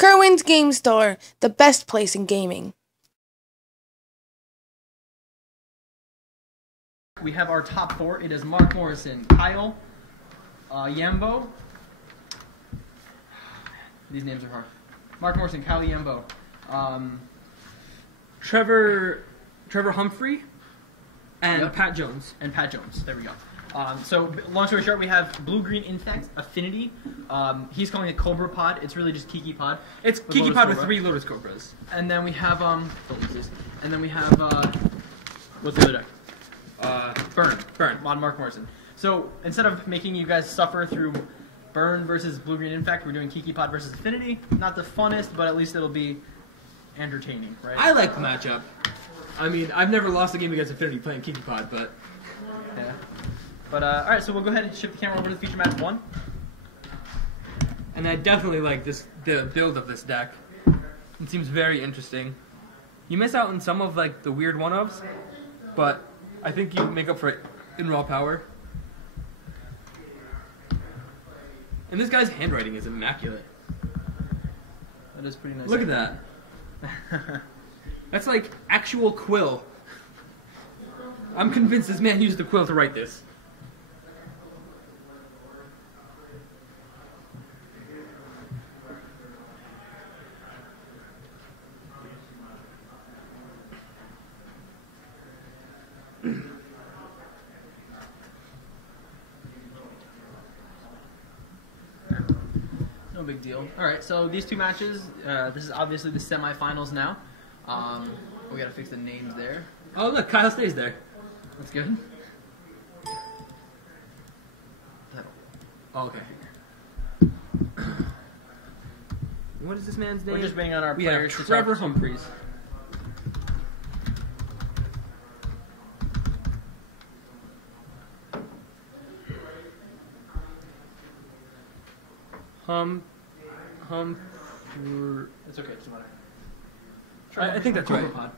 Kirwan's Game Store, the best place in gaming. We have our top four. It is Mark Morrison, Kyle, Yambo. These names are hard. Mark Morrison, Kyle Yambo, Trevor Humphrey, and Yep. Pat Jones. and Pat Jones. There we go. So, long story short, we have Blue-Green Infect, Affinity. He's calling it Cobra Pod. It's really just Kiki Pod. It's With Kiki Lotus Pod with Cobra. 3 Lotus Cobras. And then we have, what's the other deck? Burn. On Mark Morrison. So, instead of making you guys suffer through Burn versus Blue-Green Infect, we're doing Kiki Pod versus Affinity. Not the funnest, but at least it'll be entertaining, right? I like the matchup. I mean, I've never lost a game against Affinity playing Kiki Pod, but Yeah. But, alright, so we'll go ahead and shift the camera over to the feature match 1. and I definitely like the build of this deck. It seems very interesting. You miss out on some of like the weird one-ofs, but I think you make up for it in raw power. And this guy's handwriting is immaculate. That is pretty nice. Look at that. That's like actual quill. I'm convinced this man used a quill to write this. No big deal. Alright, so these two matches, this is obviously the semifinals now. We gotta fix the names there. Oh look, Kyle stays there. That's good. Oh, okay. What is this man's name? We're just waiting on our We players have to Trevor talk. Humphreys. It's okay, it doesn't matter. I think that's right. Pod.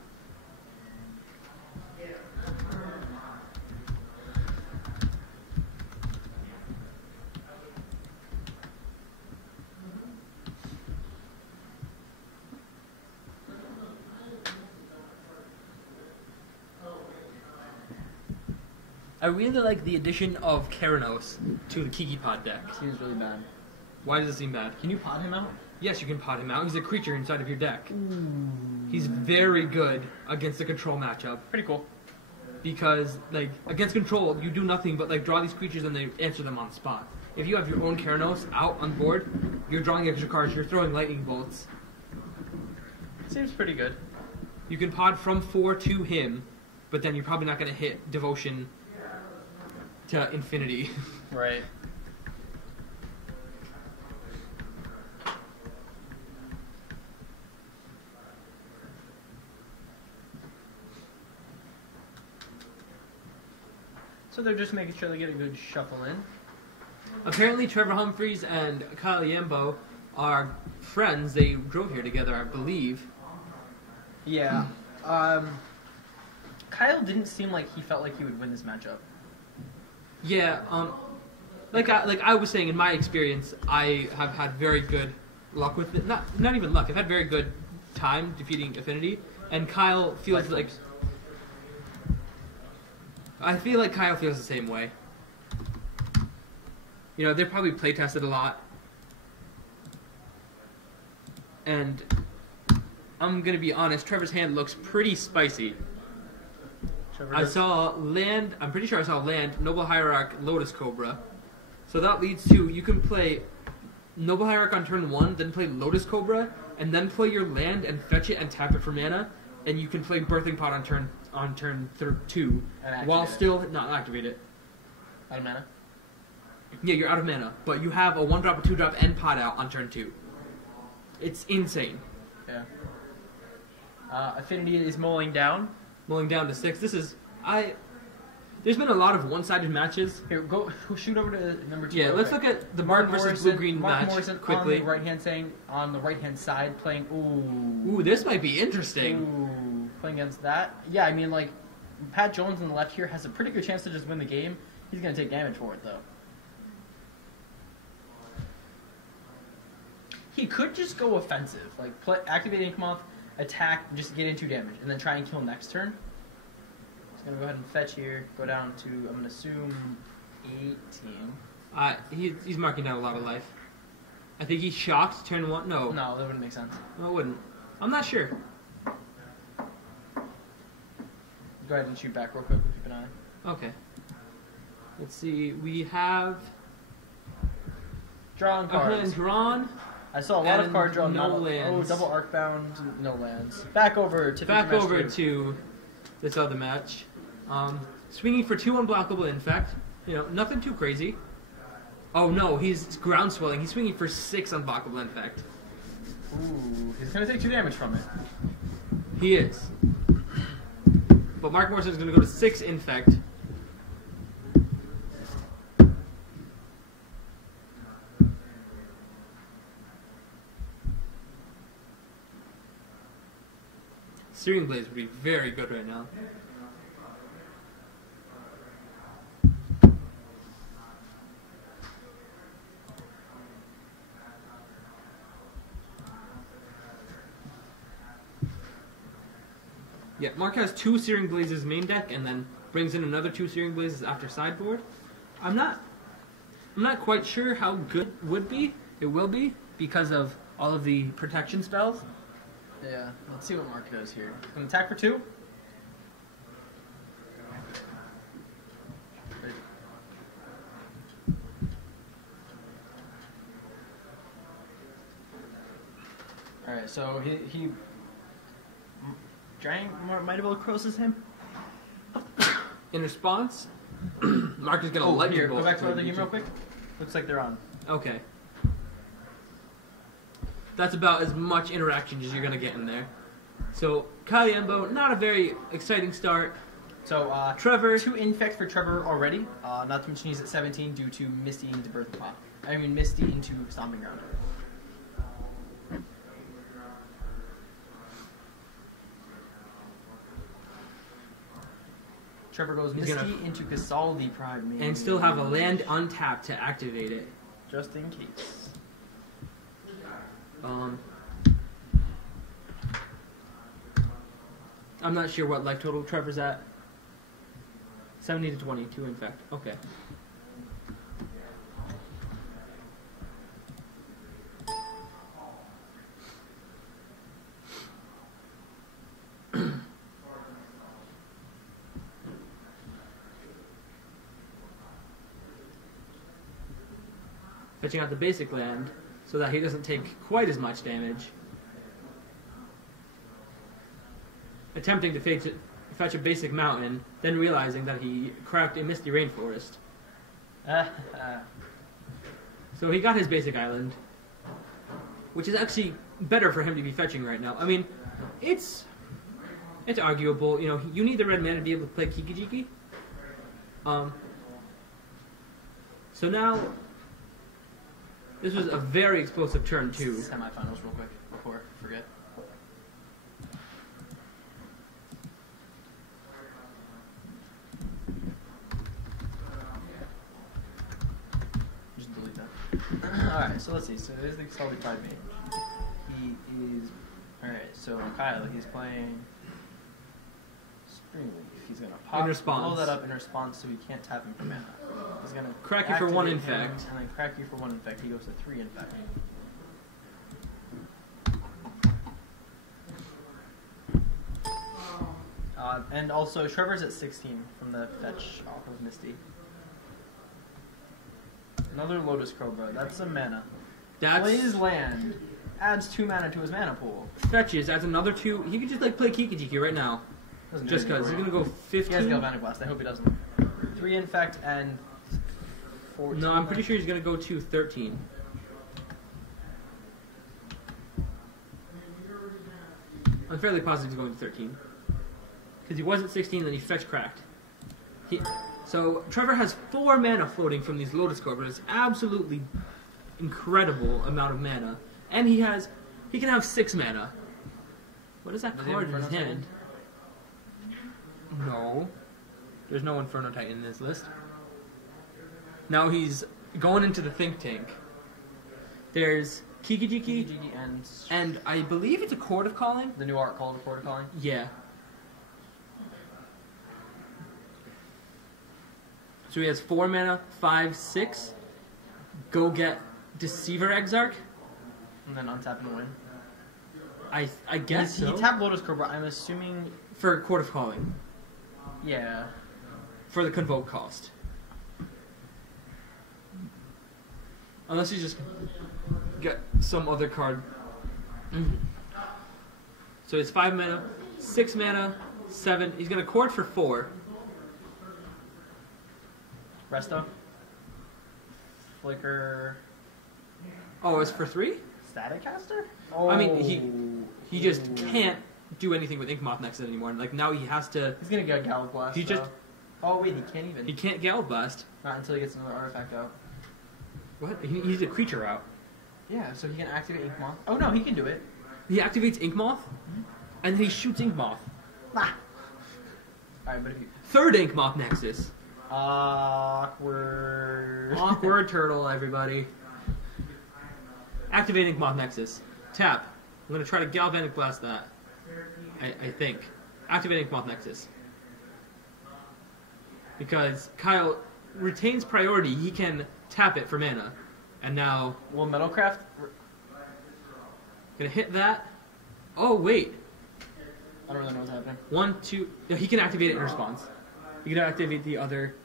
I really like the addition of Keranos to the Kiki Pod deck. Seems really bad. Why does it seem bad? Can you pod him out? Yes, you can pot him out. He's a creature inside of your deck. He's very good against the control matchup Pretty cool. because, like, against control, you do nothing but like draw these creatures and they answer them on the spot. If you have your own Keranos out on board, you're drawing extra cards. You're throwing lightning bolts. Seems pretty good. You can pod from 4 to him, but then you're probably not going to hit Devotion to infinity. Right. So they're just making sure they get a good shuffle in. Apparently, Trevor Humphreys and Kyle Yambo are friends. They drove here together, I believe. Yeah. Kyle didn't seem like he felt like he would win this matchup. Yeah, like I was saying, in my experience, I have had very good luck with it. Not even luck. I've had very good time defeating Affinity, and Kyle feels like. I feel like Kyle feels the same way. You know, they're probably play tested a lot, and I'm gonna be honest. Trevor's hand looks pretty spicy. I saw land. I'm pretty sure I saw land. Noble Hierarch, Lotus Cobra. So that leads to you can play Noble Hierarch on turn 1, then play Lotus Cobra, and then play your land and fetch it and tap it for mana, and you can play Birthing Pod on turn 2, And while activate still not activate it. Out of mana? Yeah, you're out of mana, but you have a 1-drop, a 2-drop, and Pod out on turn 2. It's insane. Yeah. Affinity is mulling down. Mulling down to 6. There's been a lot of one-sided matches. Here, go shoot over to number 2. Yeah, let's look at the Mark versus Blue-Green Mark match Morrison quickly. on the right-hand side playing. Ooh, this might be interesting. Ooh, playing against that. Yeah, I mean, like, Pat Jones on the left here has a pretty good chance to just win the game. He's gonna take damage for it though. He could just go offensive, like activate Income Off, attack, and just get in 2 damage, and then try and kill next turn. He's gonna go ahead and fetch here. Go down to, I'm gonna assume 18. He's marking down a lot of life. I think he's shocked. Turn 1. No. No, that wouldn't make sense. No, it wouldn't. I'm not sure. Go ahead and shoot back real quick. Keep an eye. Okay. Let's see. We have drawing a hand cards. Drawn. I saw a lot of and card drawn. no lands. Oh, double Arcbound, no lands. Back over to Back over to this other match. Swinging for 2 unblockable Infect. You know, nothing too crazy. Oh no, he's ground swelling. He's swinging for 6 unblockable Infect. Ooh, he's gonna take 2 damage from it. He is. But Mark Morrison is gonna go to 6 Infect. Searing Blaze would be very good right now. Yeah, Mark has 2 Searing Blazes main deck, and then brings in another 2 Searing Blazes after sideboard. I'm not quite sure how good it would be. It will be because of all of the protection spells. Yeah, let's see what Mark does here. Gonna attack for 2. Alright, so he Giant might have crosses him. In response, Mark is gonna lightning here, bolt. go back to the other game real quick. Looks like they're on. Okay. That's about as much interaction as you're gonna get in there. So Kaliembo, not a very exciting start. So Trevor, 2 infect for Trevor already. Not to mention he's at 17 due to Misty into Birth Pot. I mean Misty into Stomping Ground. Trevor goes Misty into Casaldi Prime. And still have a land untapped to activate it. Just in case. I'm not sure what life total Trevor's at. 70 to 22, in fact. Okay. Fetching out the basic land so that he doesn't take quite as much damage. Attempting to fetch a basic mountain, then realizing that he cracked a misty rainforest. So he got his basic island, which is actually better for him to be fetching right now. I mean, it's arguable. You know, you need the red mana to be able to play Kiki-Jiki. So now, this was a very explosive turn too. Semifinals real quick before I forget. Just delete that. Alright, so let's see. So there's the Solid Pride mage. He is... Alright, so Kyle, he's playing... Springleaf. He's gonna pop, blow that up in response so he can't tap him for mana. He's gonna crack you for 1 him, infect. and then crack you for 1 infect. He goes to 3 infect. And also, Trevor's at 16 from the fetch off of Misty. Another Lotus Cobra. That's some mana. Plays land. Adds 2 mana to his mana pool. Fetches, adds another 2. He could just like play Kiki-Jiki right now. Just because. He's going to go 15. He has Galvanic Blast. I hope he doesn't. 3 infect and 14. No, I'm pretty sure he's going to go to 13. I'm fairly positive he's going to 13. Because he was at 16, then he fetch cracked. So Trevor has 4 mana floating from these Lotus Cobras. Absolutely incredible amount of mana. And he can have 6 mana. What is that card in his hand? No. There's no Inferno Titan in this list. Now he's going into the Think Tank. There's Kiki-Jiki, Jiki and I believe it's a Chord of Calling. the new art called Report of Calling. Yeah. So he has 4 mana, 5, 6. Go get Deceiver Exarch. And then untap and win. I guess so. He tapped Lotus Cobra, I'm assuming... For Chord of Calling. Yeah. For the Convoke cost. Unless you just get some other card. So it's 5 mana, 6 mana, 7. He's gonna Chord for 4. Resto. Flicker. Oh, it's for 3? Static Caster? I mean, he just can't do anything with Inkmoth Nexus anymore. Like, now he has to... He's gonna get Gallic Blast. He just... Oh, wait, he can't even. He can't Gale Blast. Not until he gets another artifact out. What? He's a creature out. Yeah, so he can activate Inkmoth. Oh, no, he can do it. He activates Inkmoth, and then he shoots Inkmoth. Ah. Alright, but if you... Third Inkmoth Nexus. Awkward. Awkward turtle, everybody. Activate Inkmoth Nexus. Tap. I'm going to try to Galvanic Blast that. I think. Activate Inkmoth Nexus. Because Kyle retains priority, he can tap it for mana. And now... Will Metalcraft... Gonna hit that. Oh, wait. I don't really know what's happening. 1, 2... No, he can activate it in response. He can activate the other...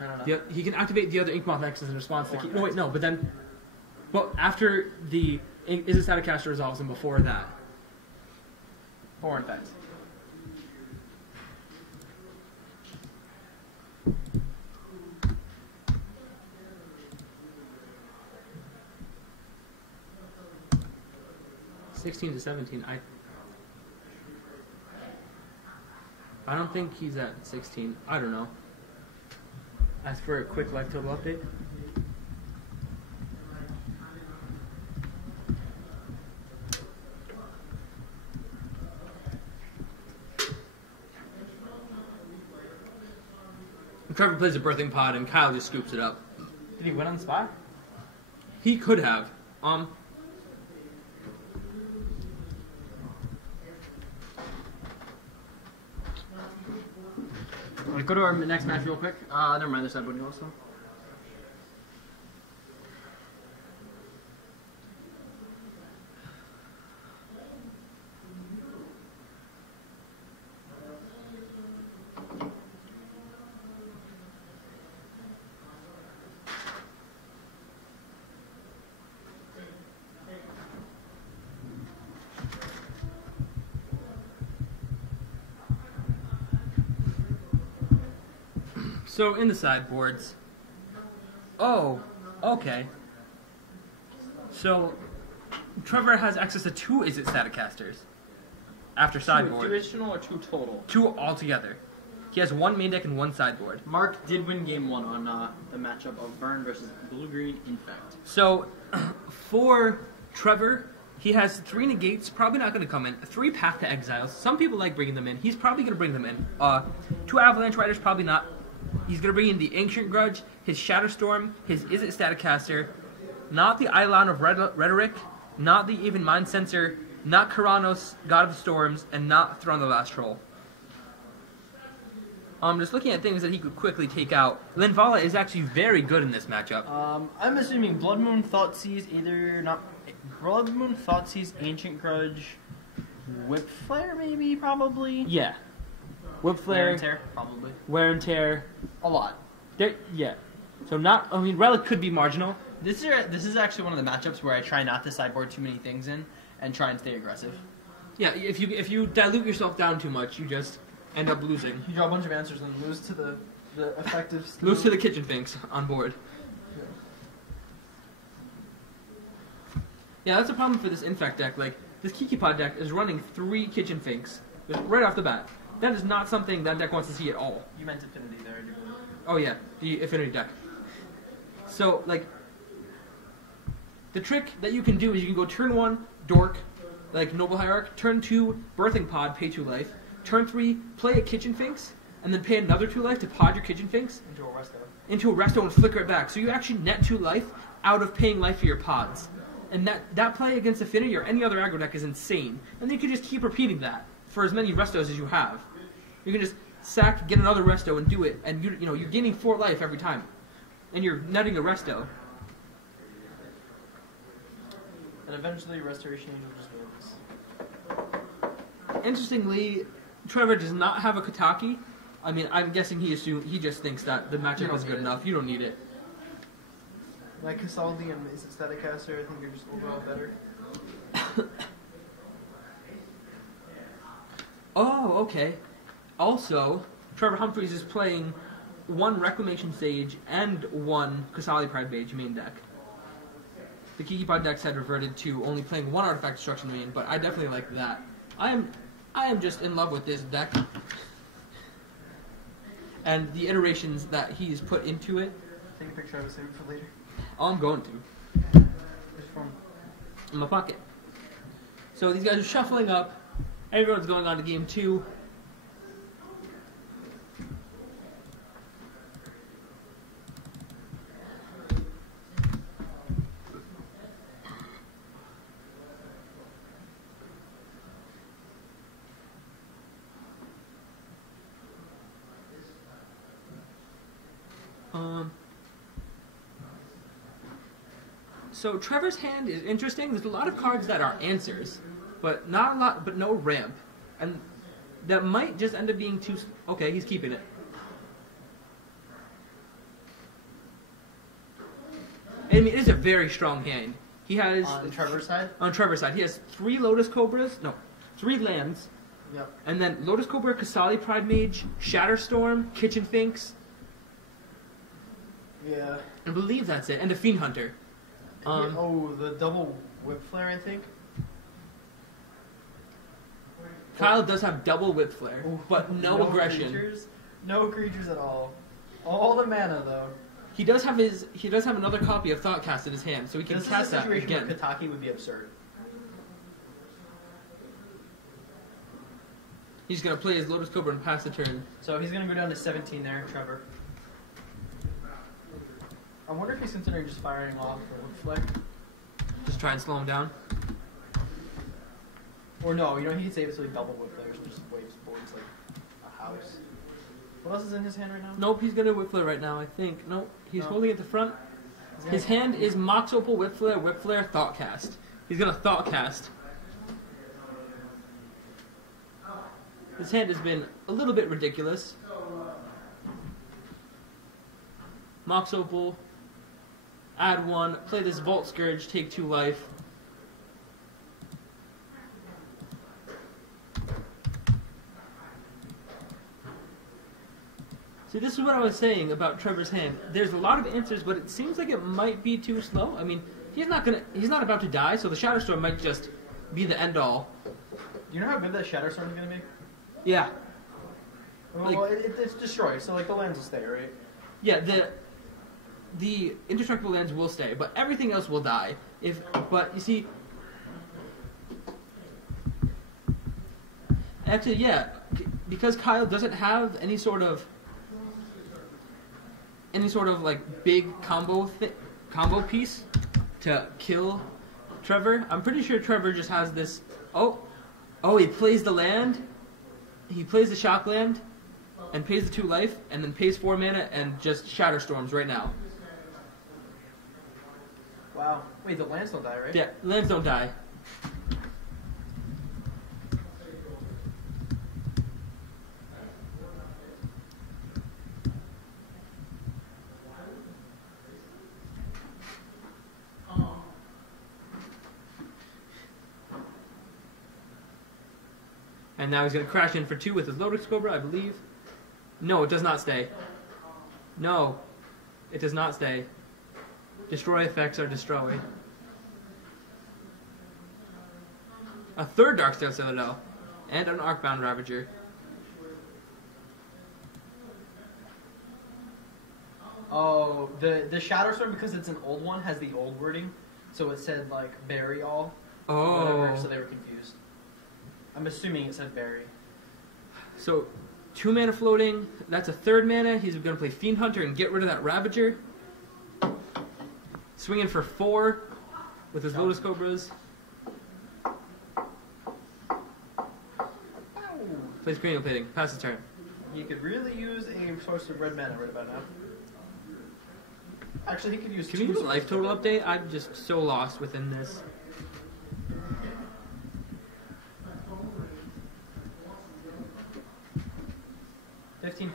I don't know. He can activate the other Inkmoth Nexus in response to... No, wait, no, but then... Well, after the... Is a Static Caster resolves and before that. 4 in fact. (16 to 17). I don't think he's at 16. I don't know. As for a quick life total update. Trevor plays a birthing pod and Kyle just scoops it up. Did he win on the spot? He could have. Alright, go to our next match real quick. Never mind, there's Sideboarding also. So in the sideboards. Oh, okay. So Trevor has access to 2 Is It Static Casters after sideboard. 2 additional or 2 total? 2 altogether. He has 1 main deck and 1 sideboard. Mark did win game 1 on the matchup of Burn versus Blue-Green Infect. So for Trevor, he has 3 negates, probably not going to come in. 3 Path to Exiles. Some people like bringing them in. He's probably going to bring them in. 2 Avalanche Riders, probably not. He's going to bring in the Ancient Grudge, his Shatterstorm, his Is It Static Caster, not the Eidolon of Rhetoric, not the Even Mind Sensor, not Karanos, God of Storms, and not Throne of the Last Troll. Just looking at things that he could quickly take out. Linvala is actually very good in this matchup. I'm assuming Blood Moon, Thoughtseize, Blood Moon, Thoughtseize, Ancient Grudge, Whip Flare, maybe, probably? Yeah. Whip Flare. Wear and Tear, probably. Wear and Tear. A lot. Yeah. So Relic could be marginal. This is actually one of the matchups where I try not to sideboard too many things in and try and stay aggressive. Yeah, if you dilute yourself down too much, you just end up losing. You draw a bunch of answers and lose to the effective... Lose to the Kitchen Finks on board. Yeah, that's a problem for this Infect deck. Like, this Kiki Pod deck is running 3 Kitchen Finks right off the bat. That is not something that deck wants to see at all. You meant Affinity there, didn't you? Oh yeah, the Affinity deck. So, like, the trick that you can do is you can go turn 1, Dork, like Noble Hierarch, turn 2, Birthing Pod, pay 2 life, turn 3, play a Kitchen Finks, and then pay another 2 life to pod your Kitchen Finks Into a Resto. into a Resto and flicker it back. So you actually net 2 life, out of paying life for your pods. And that play against Affinity or any other aggro deck is insane. And you can just keep repeating that for as many restos as you have. You can just sack, get another resto, and do it. And you're gaining 4 life every time. And you're netting a resto. And eventually Restoration Angel just wins. Interestingly, Trevor does not have a Kataki. I mean, I'm guessing he just thinks that the matchup is good enough. You don't need it. Like Casaldi and Mason Staticaster, I think you're just overall better. Oh, okay. Also, Trevor Humphreys is playing 1 Reclamation Sage and 1 Kasali Pride Mage main deck. The Kiki Pod decks had reverted to only playing 1 Artifact Destruction main, but I definitely like that. I am just in love with this deck. And the iterations that he's put into it. Take a picture of it, save it for later. Oh, I'm going to. Just from In my pocket. So these guys are shuffling up. Everyone's going on to game 2. So Trevor's hand is interesting. There's a lot of cards that are answers, but not a lot, but no ramp, and that might just end up being too. Okay, he's keeping it. I mean, it is a very strong hand. He has on Trevor's side. On Trevor's side, he has 3 Lotus Cobras. No, 3 lands. Yep. And then Lotus Cobra, Kasali Pride Mage, Shatterstorm, Kitchen Finks. Yeah. I believe that's it, and a Fiend Hunter. The double Whip Flare, I think. Kyle does have double Whip Flare, but no aggression. No creatures at all. All the mana though. He does have another copy of Thoughtcast in his hand, so he can cast that again. Where Kataki would be absurd. He's gonna play his Lotus Cobra and pass the turn. So he's gonna go down to 17 there, Trevor. I wonder if he's considering just firing off the Whip Flare. Just try and slow him down. Or no, he can save it so he double Whip Flares and just waves boards like a house. What else is in his hand right now? Nope, he's gonna Whip Flare right now, I think. Nope, he's No. holding it at the front. His hand is Mox Opal, Whip Flare, Thoughtcast. He's gonna Thoughtcast. His hand has been a little bit ridiculous. Mox Opal, add 1, play this Vault Scourge, take 2 life. See, this is what I was saying about Trevor's hand. There's a lot of answers, but it seems like it might be too slow. I mean, he's not about to die, so the Shatterstorm might just be the end all. Do you know how good that Shatterstorm is gonna be? Yeah. Well, it's destroyed, so like the lands will stay, right? Yeah, the indestructible lands will stay, but everything else will die. But you see, actually, yeah, because Kyle doesn't have any sort of like big combo piece to kill Trevor. I'm pretty sure Trevor just has this. Oh, he plays the land. He plays the shock land, and pays the 2 life, and then pays 4 mana and just Shatterstorms right now. Wow. Wait, the lands don't die, right? Yeah, lands don't die. And now he's going to crash in for 2 with his Lotus Cobra, I believe. No, it does not stay. No, it does not stay. Destroy effects are destroyed. A 3rd Darksteel Citadel. And an Arcbound Ravager. Oh, the Shatterstorm, because it's an old one, has the old wording. So it said, like, bury all. Oh. Whatever, so they were confused. I'm assuming it said bury. So, 2 mana floating. That's a 3rd mana. He's going to play Fiend Hunter and get rid of that Ravager. swinging for 4 with his Lotus Cobras. Plays cranial plating. Pass his turn. He could really use a source of red mana right about now. Actually, he could use Can we two do a life sources total of update? I'm just so lost within this. red. 15-14.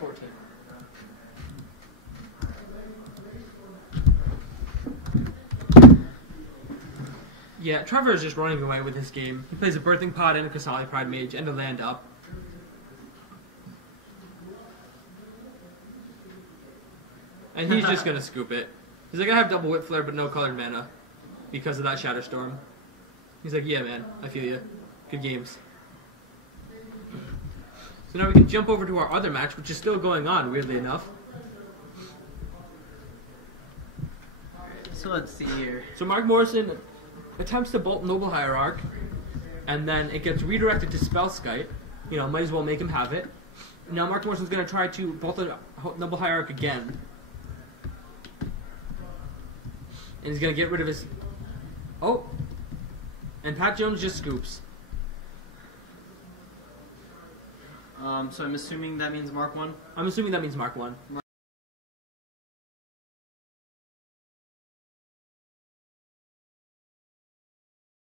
Yeah, Trevor is just running away with this game. He plays a Birthing Pod and a Kasali Pride Mage and a land up. And he's just gonna scoop it. He's like, I have double Whip Flare but no colored mana because of that Shatterstorm. He's like, yeah man, I feel you. Good games. So now we can jump over to our other match, which is still going on, weirdly enough. So let's see here. So Mark Morrison attempts to bolt Noble Hierarch, and then it gets redirected to Spellskite. You know, might as well make him have it. Now Mark Morrison's going to try to bolt the Noble Hierarch again. And he's going to get rid of his... Oh! And Pat Jones just scoops. So I'm assuming that means Mark 1? I'm assuming that means Mark 1.